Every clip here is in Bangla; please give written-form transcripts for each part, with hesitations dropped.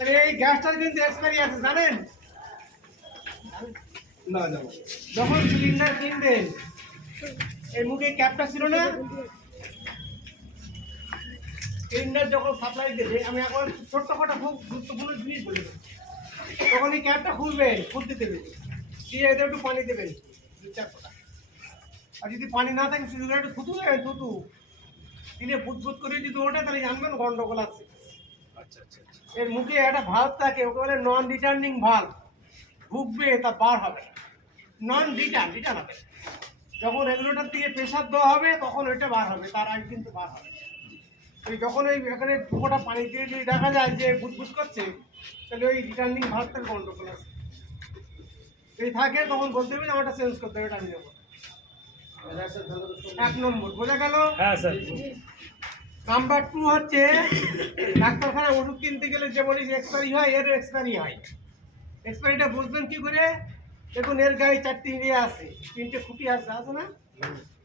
তাহলে এই গ্যাসটার কিন্তু এক্সপায়ারি আছে জানেন না জানো যখন সিলিন্ডার কিনবেন এই মুখে ক্যাপটা ছিল না সিলিন্ডার যখন সাপ্লাই দেবে আমি এখন ছোট্ট কটা খুব গুরুত্বপূর্ণ জিনিস বলে দেবো তখন এই ক্যাপটা খুলবেন খুলতে দেবেন দিয়ে এদের একটু পানি দেবেন 2-4 ফোঁটা আর যদি পানি না থাকে শুধু একটু থুতু দেবেন থুতু দিলে বুদবুদ করে যদি ওঠে তাহলে জানবেন গন্ডগোল আছে আচ্ছা আচ্ছা এর মুখে একটা ভাল্ব থাকে ওকে বলে নন রিটার্নিং ভাল্ব ঢুকবে তা বার হবে নন রিটার্ন হবে যখন রেগুলেটর থেকে প্রেসার দেওয়া হবে তখন ওইটা বার হবে তার আগে কিন্তু বার হবে ওই যখন ওই এখানে দুটা পানি দিয়ে যদি দেখা যায় যে বুদবুদ করছে তাহলে ওই রিটার্নিং ভাল্বটার গন্ডগোল আছে যদি থাকে তখন বলতে হবে আমারটা চেঞ্জ করতে হবে এটা আমি নেবো 1 নম্বর বোঝা গেল হ্যাঁ স্যার নাম্বার 2 হচ্ছে ডাক্তারখানায় ওষুধ কিনতে গেলে যে বলি এক্সপায়ারি হয় এর এক্সপায়ারি হয় এক্সপায়ারিটা বুঝবেন কি করে দেখুন এর গায়ে 4টি ইয়ে আছে 3টে খুঁটি আছে না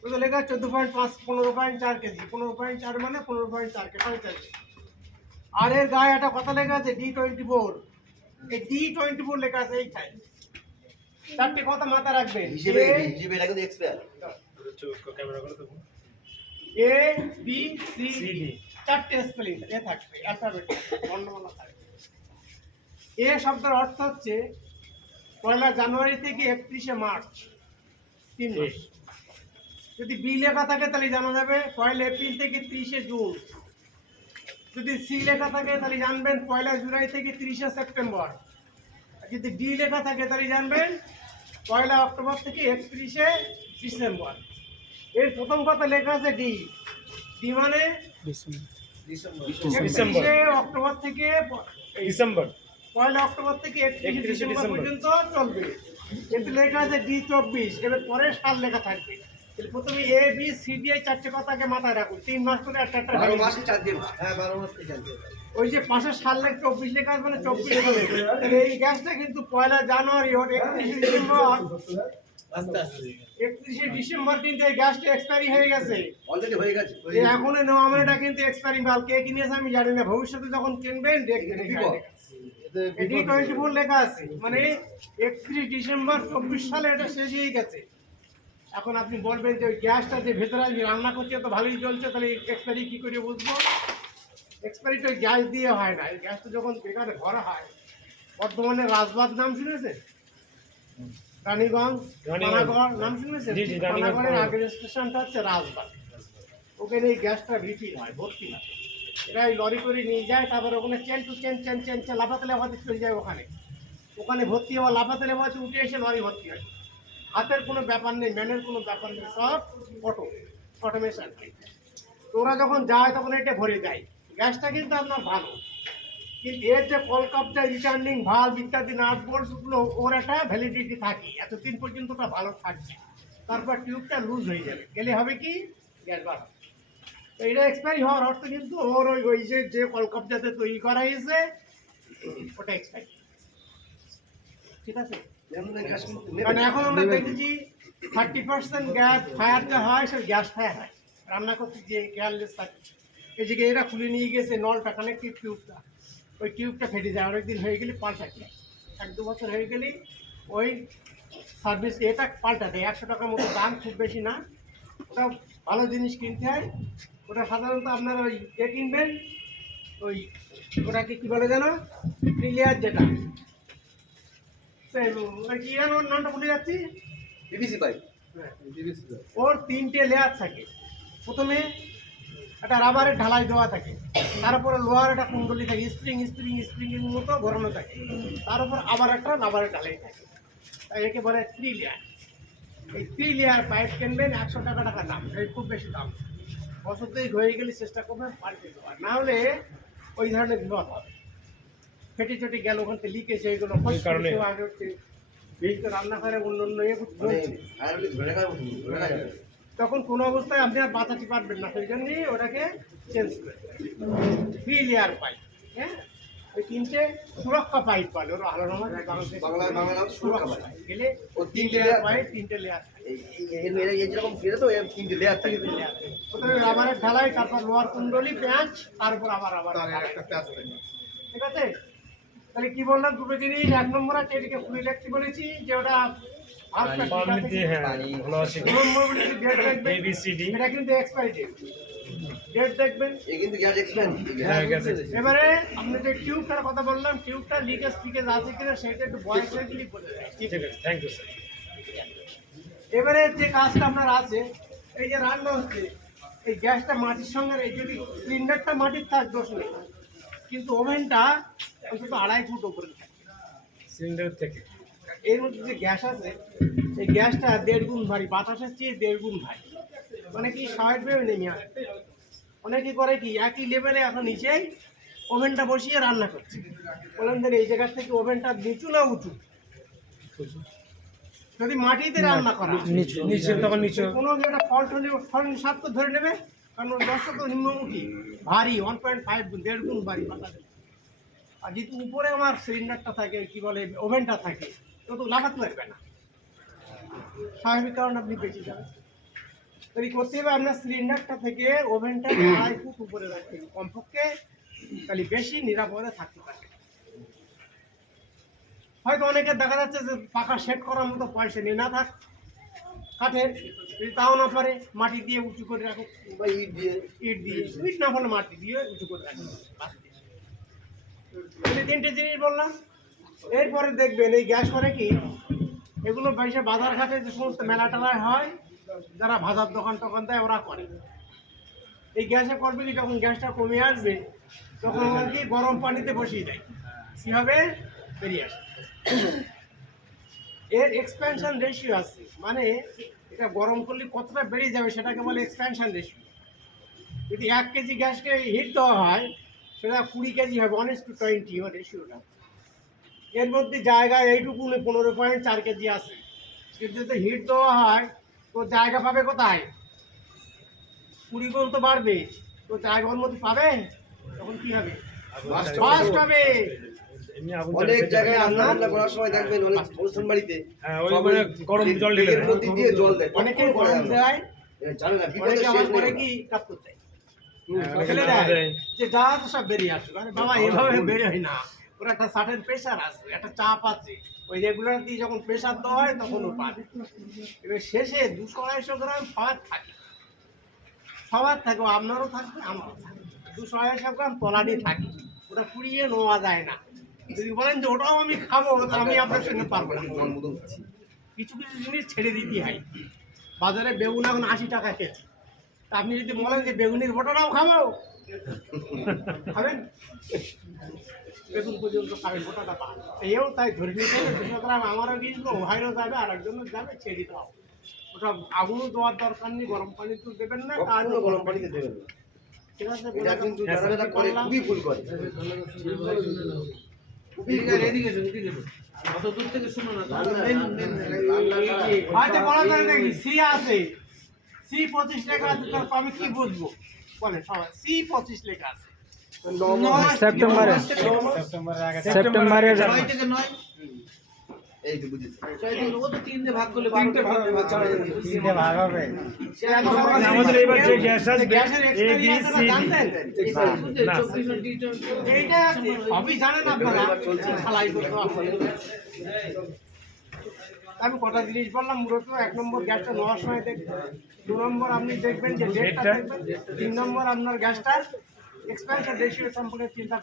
ওগুলো লেখা 14.5 15.4 কেজি 15.4 মানে 15.4 কেজি আর এর গায়ে একটা কথা লেখা আছে D24 এই D24 লেখা আছে এইটাই 4টে কথা মাথায় রাখবেন হিসেবে এটা কিন্তু এক্সপায়ার ক্যামেরা করে তো A B C D 4টে স্পেলিং এ থাকবে অ্যালফাবেট বর্ণমালা থাকবে এ শব্দের অর্থ হচ্ছে 1 জানুয়ারি থেকে 31 মার্চ 3 মাস যদি বি লেখা থাকে তাহলে জানা যাবে 1 এপ্রিল থেকে 30 জুন যদি সি লেখা থাকে তাহলে জানবেন 1 জুলাই থেকে 30 সেপ্টেম্বর আর যদি ডি লেখা থাকে তাহলে জানবেন 1 অক্টোবর থেকে 31 ডিসেম্বর এর প্রথম কথা লেখা আছে ডি ডি মানে ডিসেম্বর 31 অক্টোবর থেকে ডিসেম্বর 1 অক্টোবর থেকে 31 ডিসেম্বর পর্যন্ত চলবে কিন্তু লেখা আছে D24 এর পরে সাল লেখা থাকবে তাহলে প্রথমে এ বি সি ডি এই 4টে কথাকে মাথায় রাখুন 3 মাস করে একটা 12 মাসে 4 দিন হ্যাঁ 12 মাসে 4 দিন ওই যে পাশে সাল লেখা 24 লেখা আছে মানে 24 হবে তাহলে এই গ্যাসটা কিন্তু 1 জানুয়ারি আর 31 ডিসেম্বর আস্তে আস্তে 31 ডিসেম্বর কিন্তু এই গ্যাসটা এক্সপায়ারি হয়ে গেছে অলরেডি হয়ে গেছে এই এখনো নেওয়া মানে এটা কিন্তু এক্সপায়ারি মাল কে কিনেছে আমি জানি না ভবিষ্যতে যখন কিনবেন দেখবেন D24 লেখা আছে মানে 31 ডিসেম্বর 24 সালে এটা শেষ হয়ে গেছে এখন আপনি বলবেন যে ওই গ্যাসটা যে ভেতরে আমি রান্না করছি তো ভালোই চলছে তাহলে এক্সপায়ারি কি করে বুঝবো এক্সপায়ারি তো গ্যাস দিয়ে হয় না এই গ্যাসটা যখন বেকারে ভরা হয় বর্তমানে রাজবাগ নাম শুনেছেন রানীগঞ্জ পানাগড় নাম শুনেছেন পানাগড়ের আগের স্টেশনটা হচ্ছে রাজবাগ ওখানে এই গ্যাসটা রিফিল হয় ভর্তি হয় এরা এই লরি করে নিয়ে যায় তারপরে ওখানে চেন টু চেন লাফাতে লাফাতে চলে যায় ওখানে ভর্তি হওয়া লাফাতে লাফাতে উঠে এসে লরি ভর্তি হয় হাতের কোনো ব্যাপার নেই ম্যানের কোনো ব্যাপার নেই সব অটোমেশন তো ওরা যখন যায় তখন এটা ভরে যায় গ্যাসটা কিন্তু আপনার ভালো কিন্তু এর যে কলকাপটা রিটার্নিং ভাল্ব ইত্যাদি নাট বোল্টগুলো ওর একটা ভ্যালিডিটি থাকে এতদিন পর্যন্ত ওটা ভালো থাকবে তারপর টিউবটা লুজ হয়ে যাবে গেলে হবে কি গ্যাস বার হবে তো এটা এক্সপায়ারি হওয়ার অর্থ কিন্তু ওর ওই যে কলকাপটাতে তৈরি করা হয়েছে ওটা এক্সপায়ারি ঠিক আছে কারণ এখন আমরা দেখেছি 30% গ্যাস ফায়ারটা হয় সে গ্যাস ফায়ার হয় রান্না করতে যে কেয়ারলেস থাকে এই যে এরা খুলে নিয়ে গেছে নলটা কানেক্টিভ টিউবটা ওই টিউবটা ফেটে যায় অনেকদিন হয়ে গেলে পাল্টাতে 1-2 বছর হয়ে গেলে ওই সার্ভিস এটা পাল্টাতে 100 টাকার মতো দাম খুব বেশি না ওটা ভালো জিনিস কিনতে হয় ওটা সাধারণত আপনারা ওই কিনবেন ওই ওটাকে কী বলে যেন ক্লিয়ার যেটা কি নামটা ভুলে যাচ্ছি পিভিসি পাইপ ওর 3টে লেয়ার থাকে প্রথমে একটা রাবারের ঢালাই দেওয়া থাকে তার উপরে লোহার একটা কুণ্ডলি থাকে স্প্রিং এর মতো ঘোরানো থাকে তার উপর আবার একটা রাবারের ঢালাই থাকে তাই একে বলে 3 লেয়ার এই 3 লেয়ার পাইপ কিনবেন 100 টাকা দাম এই খুব বেশি দাম বছর থেকে হয়ে গেলে চেষ্টা করবেন পাল্টে দেওয়ার না হলে ওই ধরনের বিপদ হবে ফেটে চটে গেল ওখান থেকে লিকেজ এইগুলো কারণে আগে হচ্ছে বেশি রান্নাঘরে অন্য ইয়ে তখন কোনো অবস্থায় আপনি আর বাঁচাতে পারবেন না সেই জন্যই ওটাকে চেঞ্জ করে 3 লেয়ার পাইপ হ্যাঁ ওই 3টে সুরক্ষা পাইপ বলে ওরা আলাদা বাংলা সুরক্ষা পাইপ গেলে ও 3 লেয়ার পাইপ 3টে লেয়ার এই যেরকম ফিরে তো 3 লেয়ার থাকে প্রথমে রাবারের ঢালাই তারপর লোহার কুণ্ডলি পেঁয়াজ তারপর আবার একটা পেঁয়াজ ঠিক আছে তাহলে কি বললাম দুটো জিনিস, এক নম্বর আছে এটাকে ফুল ইলেকট্রিক বলেছি যে ওটা পারমিতি, হ্যাঁ ভালো আছে। দু নম্বর বলেছি ডেট দেখবেন, ABCD, এটা কিন্তু এক্সপায়ারি ডেট দেখবেন। এই কিন্তু গ্যাস এক্সপ্যান্ড হ্যাঁ গেছে। এবারে আপনি যে টিউবটার কথা বললাম, টিউবটা লিকেজ ফিকেজ আছে কিনা সেটা একটু বয়স হয়ে গেলেই বলে দেয়। ঠিক আছে, থ্যাংক ইউ স্যার। এবারে যে কাজটা আপনার আছে, এই যে রান্না হচ্ছে, এই গ্যাসটা মাটির সঙ্গে, এই যদি সিলিন্ডারটা মাটির থাক দোষ নেই, কিন্তু ওভেনটা অন্তত 2.5 ফুট উপরে থাকে। সিলিন্ডার থেকে এর মধ্যে যে গ্যাস আছে, এই গ্যাসটা 1.5 গুণ ভারী, বাতাসের চেয়ে 1.5 গুণ ভারী। মানে কি স্বাভাবিকভাবে নেমে আসে। অনেকে করে কি একই লেভেলে এখন নিচেই ওভেনটা বসিয়ে রান্না করছে। বললাম যে এই জায়গা থেকে ওভেনটা নিচু না উঁচু? যদি মাটিতে রান্না করা হয়, নিচে তখন নিচে কোনো একটা ফল্ট হলে ফল্ট সাত তো ধরে নেবে, কারণ ওর দশটা তো নিম্নমুখী, ভারী 1.5 গুণ 1.5 গুণ ভারী বাতাসে। আর যেহেতু উপরে আমার সিলিন্ডারটা থাকে, কি বলে ওভেনটা থাকে, তো তো লাগাতে পারবে না, স্বাভাবিক কারণ আপনি বেঁচে যাবেন। তৈরি করতে হবে আপনার সিলিন্ডারটা থেকে ওভেনটা 2.5 ফুট উপরে রাখতে হবে কমপক্ষে, তাহলে বেশি নিরাপদে থাকতে পারবে। হয়তো অনেকে দেখা যাচ্ছে যে পাকা সেট করার মতো পয়সা নেই, না থাক কাঠের, যদি তাও না পারে মাটি দিয়ে উঁচু করে রাখো, বা ইট দিয়ে ইট দিয়ে, ইট না হলে মাটি দিয়ে উঁচু করে রাখো। এই 3টে জিনিস বললাম। এরপরে দেখবেন এই গ্যাস করে কি, এগুলো বেশি বাজার ঘাটে যে সমস্ত মেলা টেলায় হয়, যারা ভাজার দোকান টোকান দেয় ওরা করে। এই গ্যাসে করবে কি, যখন গ্যাসটা কমে আসবে তখন আর কি গরম পানিতে বসিয়ে দেয়, কী হবে বেরিয়ে আসে। এর এক্সপ্যানশন রেশিও আছে, মানে এটা গরম করলে কতটা বেড়ে যাবে সেটাকে বলে এক্সপ্যানশন রেশিও। যদি 1 কেজি গ্যাসকে হিট দেওয়া হয়, সেটা 20 কেজি হবে, 1:20 রেশিওটা। এর মধ্যে জায়গায় এইটুকু 15.4 কেজি আছে, কিন্তু যদি হিট দেওয়া হয় তো জায়গা পাবে কোথায়? 20 গুণ তো বাড়বে, তো জায়গা ওর মধ্যে পাবে, তখন কি হবে? ফাস্ট হবে। এমনি আগুন অনেক জ্বালিয়ে জায়গায় ফেলতে রান্না বান্না করার সময় দেখবেন অনেক অনুষ্ঠান বাড়িতে হ্যাঁ, ওই মানে গরম জল ঢেলে এর দেয়। মধ্যে দিয়ে জল দেয়, অনেকে তখন করে গরম দেয়, জানে না বিপদে অনেকে আবার শেষ করে নেই। কি কাজ করতে হ্যাঁ, অনেকে ফেলে নাড়া দেয় দেয়। যে যা তো সব বেরিয়ে আসবে। আরে বাবা এভাবে বেরিয়ে হয় না, ওর একটা সার্টেন প্রেশার আছে, একটা চাপ আছে, ওই রেগুলার দিয়ে যখন প্রেশার দেওয়া হয় তখন ও পাবে। এবার শেষে 200-250 গ্রাম সবার থাকে, সবার থাকে, আপনারও থাকবে আমারও থাকবে, 200-250 গ্রাম তলানি থাকে, ওটা পুড়িয়ে নেওয়া যায় না। যদি বলেন যে ওটাও আমি খাবো, তো আমি আপনার সঙ্গে পারবো না। জল মতো হচ্ছে। কিছু কিছু জিনিস ছেড়ে দিতে হয়। বাজারে বেগুন এখন 80 টাকা কেজি, তা আপনি যদি বলেন যে বেগুনের বটাটাও খাবো, খাবেন? বেগুন পর্যন্ত খাবেন, বটাটা পান, এও তাই ধরে নিতে হবে 200 গ্রাম আমারও গিয়েছিল, ভাইরও যাবে, আর একজনও যাবে, ছেড়ে দিতে হবে। ওটা আগুনও দেওয়ার দরকার নেই, গরম পানি তো দেবেন না, কখনো গরম পানিতে দেবেন না। ঠিক আছে? এটা কিন্তু যারা যারা করে খুবই ভুল করে। হয়তো বলা যায় নাকি সি আছে, সি 25 লেখা আছে, তারপর আমি কি বুঝবো বলেন সবাই? সি 25 লেখা আছে সেপ্টেম্বরের এই তো বুঝেছি। আমাদের এবার যে গ্যাস আসবে গ্যাসের এক্সপায়ারি ABC আপনারা জানতেন? না এইটা সবই জানেন আপনারা, ঢালাই করতে হবে। আমি কটা জিনিস বললাম মূলত। 1 নম্বর গ্যাসটা নেওয়ার সময় দেখবেন, 2 নম্বর আপনি দেখবেন যে ডেটটা দেখবেন, 3 নম্বর আপনার গ্যাসটার এক্সপ্যানশন রেশিও সম্পর্কে চিন্তা